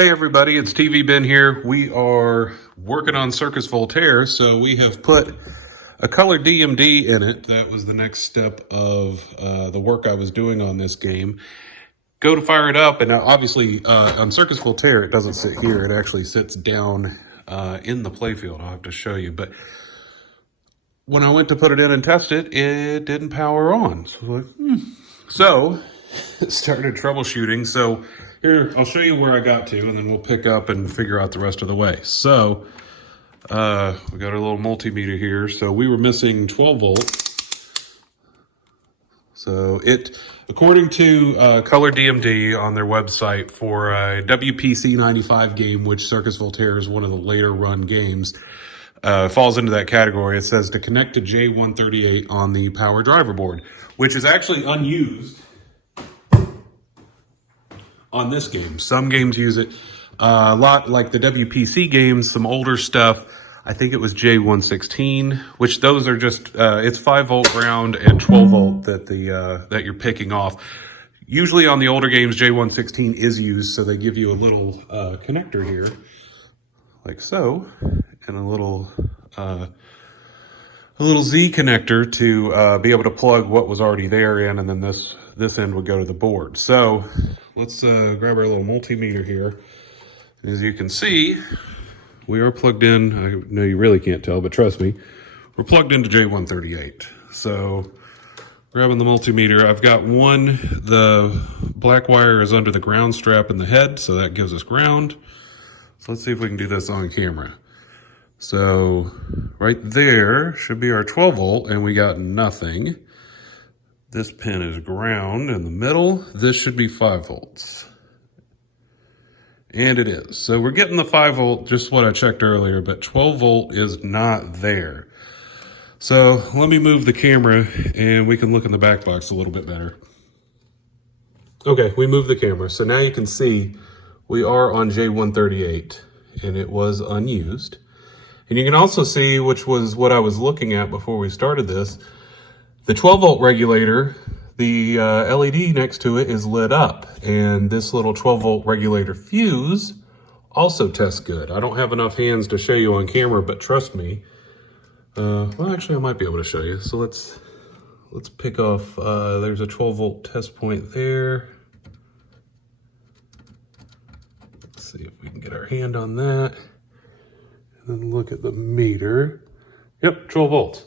Hey everybody, it's TV Ben here. We are working on Circus Voltaire, so we have put a color DMD in it. That was the next step of the work I was doing on this game. Go to fire it up, and obviously on Circus Voltaire it doesn't sit here. It actually sits down in the playfield. I'll have to show you. But when I went to put it in and test it, it didn't power on. So I was like, So started troubleshooting. So here, I'll show you where I got to, and then we'll pick up and figure out the rest of the way. So we got our little multimeter here. So we were missing 12 volts. So it, according to Color DMD on their website for a WPC95 game, which Circus Voltaire is one of the later run games, falls into that category. It says to connect to J138 on the power driver board, which is actually unused on this game. Some games use it a lot, like the WPC games, some older stuff. I think it was J116, which those are just, it's 5 volt ground and 12 volt that you're picking off. Usually on the older games, J116 is used, so they give you a little connector here, like so, and a little Z connector to be able to plug what was already there in, and then this end would go to the board. So let's grab our little multimeter here. As you can see, we are plugged in. I know you really can't tell, but trust me, we're plugged into J138. So grabbing the multimeter, I've got the black wire is under the ground strap in the head, so that gives us ground. So let's see if we can do this on camera. So right there should be our 12 volt, and we got nothing. This pin is ground in the middle. This should be 5 volts. And it is. So we're getting the 5 volt, just what I checked earlier, but 12 volt is not there. So let me move the camera and we can look in the back box a little bit better. Okay, we moved the camera. So now you can see we are on J138 and it was unused. And you can also see, which was what I was looking at before we started this, the 12 volt regulator, the LED next to it is lit up, and this little 12 volt regulator fuse also tests good. I don't have enough hands to show you on camera, but trust me. Well, actually I might be able to show you. So let's pick off, there's a 12 volt test point there. Let's see if we can get our hand on that. And then look at the meter. Yep, 12 volts.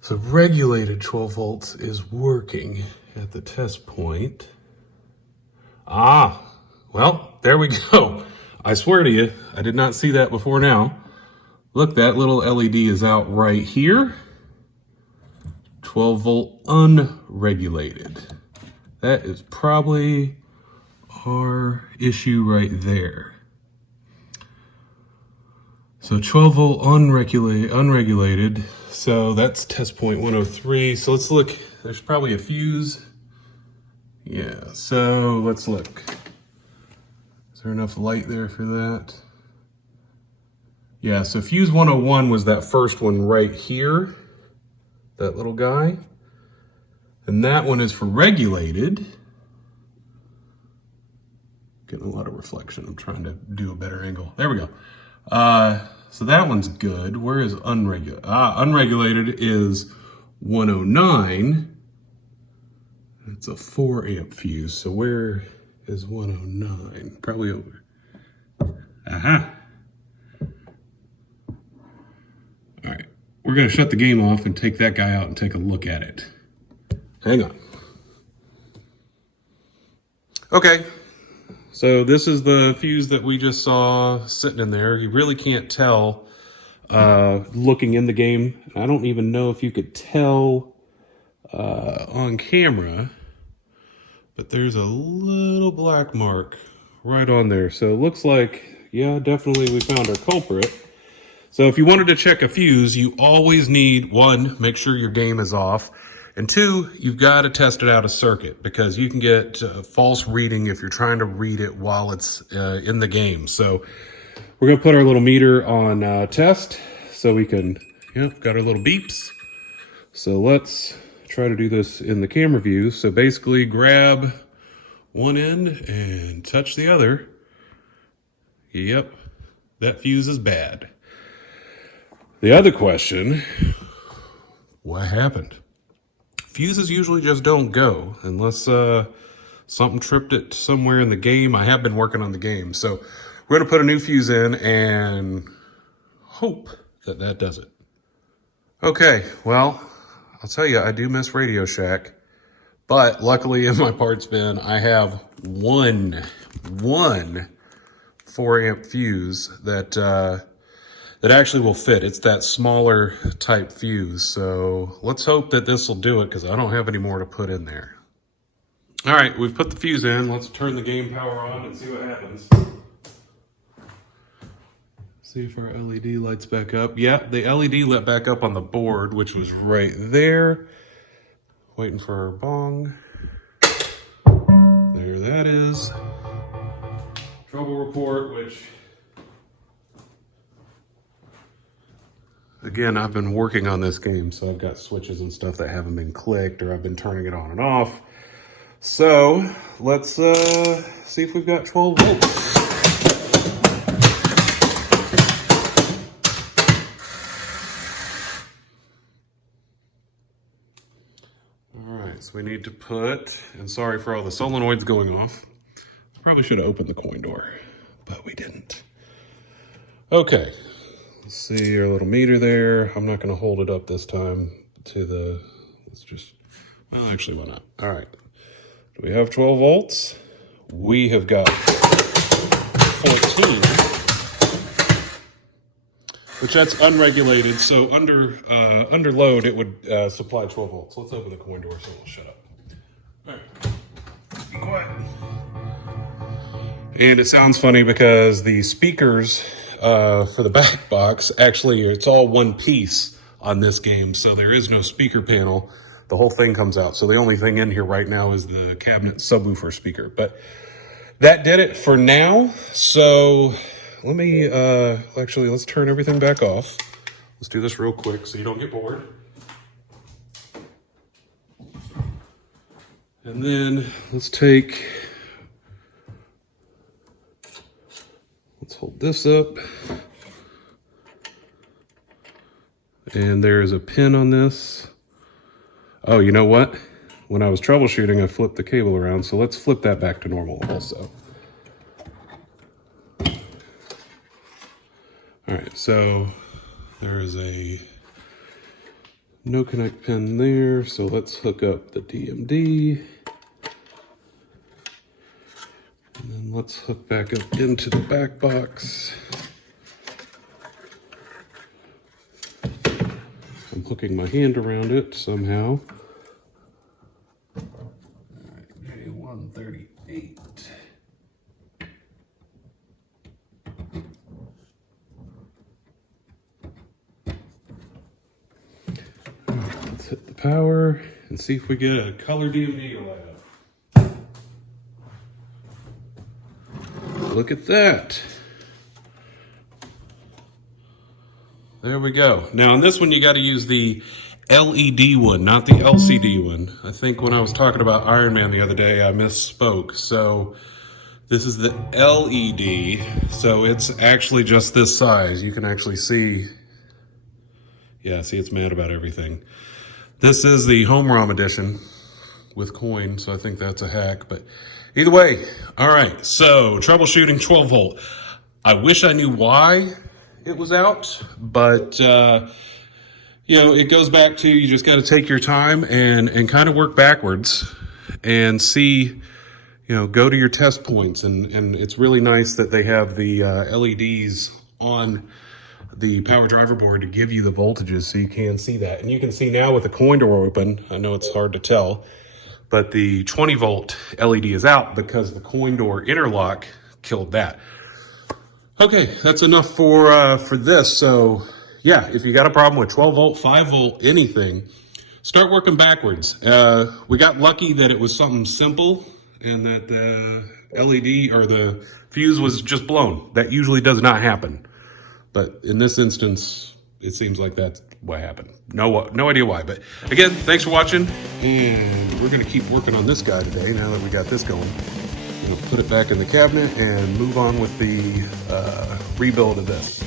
So regulated 12 volts is working at the test point. Well, there we go. I swear to you, I did not see that before now. Look, that little LED is out right here. 12 volt unregulated. That is probably our issue right there. So 12 volt unregulated. So that's test point 103. So let's look, there's probably a fuse. Yeah, so let's look. Is there enough light there for that? Yeah, so fuse 101 was that first one right here, that little guy. And that one is for regulated. Getting a lot of reflection. I'm trying to do a better angle. There we go. So that one's good. Where is unregulated? Unregulated is 109. It's a 4 amp fuse. So where is 109? Probably over. Aha. All right. We're going to shut the game off and take that guy out and take a look at it. Hang on. Okay. So this is the fuse that we just saw sitting in there. You really can't tell looking in the game. I don't even know if you could tell on camera, but there's a little black mark right on there. So it looks like, yeah, definitely we found our culprit. So if you wanted to check a fuse, you always need, one, make sure your game is off. And two, you've got to test it out of circuit, because you can get false reading if you're trying to read it while it's in the game. So we're going to put our little meter on test so we can, got our little beeps. So let's try to do this in the camera view. So basically grab one end and touch the other. Yep, that fuse is bad. The other question, what happened? Fuses usually just don't go unless something tripped it somewhere in the game. I have been working on the game, so we're gonna put a new fuse in and hope that that does it. Okay, well, I'll tell you, I do miss Radio Shack, but luckily in my parts bin, I have one 4-amp fuse that actually will fit. It's that smaller type fuse. So let's hope that this will do it because I don't have any more to put in there. All right, we've put the fuse in. Let's turn the game power on and see what happens. See if our LED lights back up. Yeah, the LED lit back up on the board, which was right there. Waiting for our bong. There that is. Trouble report, which, again, I've been working on this game, so I've got switches and stuff that haven't been clicked, or I've been turning it on and off. So let's see if we've got 12 volts. So we need to put, and sorry for all the solenoids going off. Probably should have opened the coin door, but we didn't. Okay, let's see our little meter there. I'm not gonna hold it up this time to the, let's just, well, actually why not? All right, do we have 12 volts? We have got 14. Which that's unregulated, so under load it would supply 12 volts. Let's open the coin door so it'll shut up. All right, be quiet. And it sounds funny because the speakers for the back box, actually it's all one piece on this game, so there is no speaker panel. The whole thing comes out, so the only thing in here right now is the cabinet subwoofer speaker. But that did it for now, so let me, actually, let's turn everything back off. Let's do this real quick so you don't get bored. And then let's hold this up. And there's a pin on this. Oh, you know what? When I was troubleshooting, I flipped the cable around, so let's flip that back to normal also. All right, so there is a no connect pin there, so let's hook up the DMD. And then let's hook back up into the back box. I'm hooking my hand around it somehow. All right, A138. Let's hit the power and see if we get a color DMD to light up. Look at that. There we go. Now on this one, you got to use the LED one, not the LCD one. I think when I was talking about Iron Man the other day, I misspoke. So this is the LED. So it's actually just this size. You can actually see. Yeah, see, it's mad about everything. This is the Home ROM edition with coin, so I think that's a hack. But either way, all right, so troubleshooting 12 volt. I wish I knew why it was out, but you know, it goes back to you just got to take your time and kind of work backwards and see, you know, go to your test points. And it's really nice that they have the LEDs on the power driver board to give you the voltages so you can see that. And you can see now with the coin door open, I know it's hard to tell, but the 20 volt LED is out because the coin door interlock killed that. Okay, that's enough for this. So yeah, if you got a problem with 12 volt, 5 volt, anything, start working backwards. We got lucky that it was something simple and that the LED or the fuse was just blown. That usually does not happen. But in this instance, it seems like that's what happened. No idea why. But again, thanks for watching. And we're going to keep working on this guy today now that we got this going. We'll put it back in the cabinet and move on with the rebuild of this.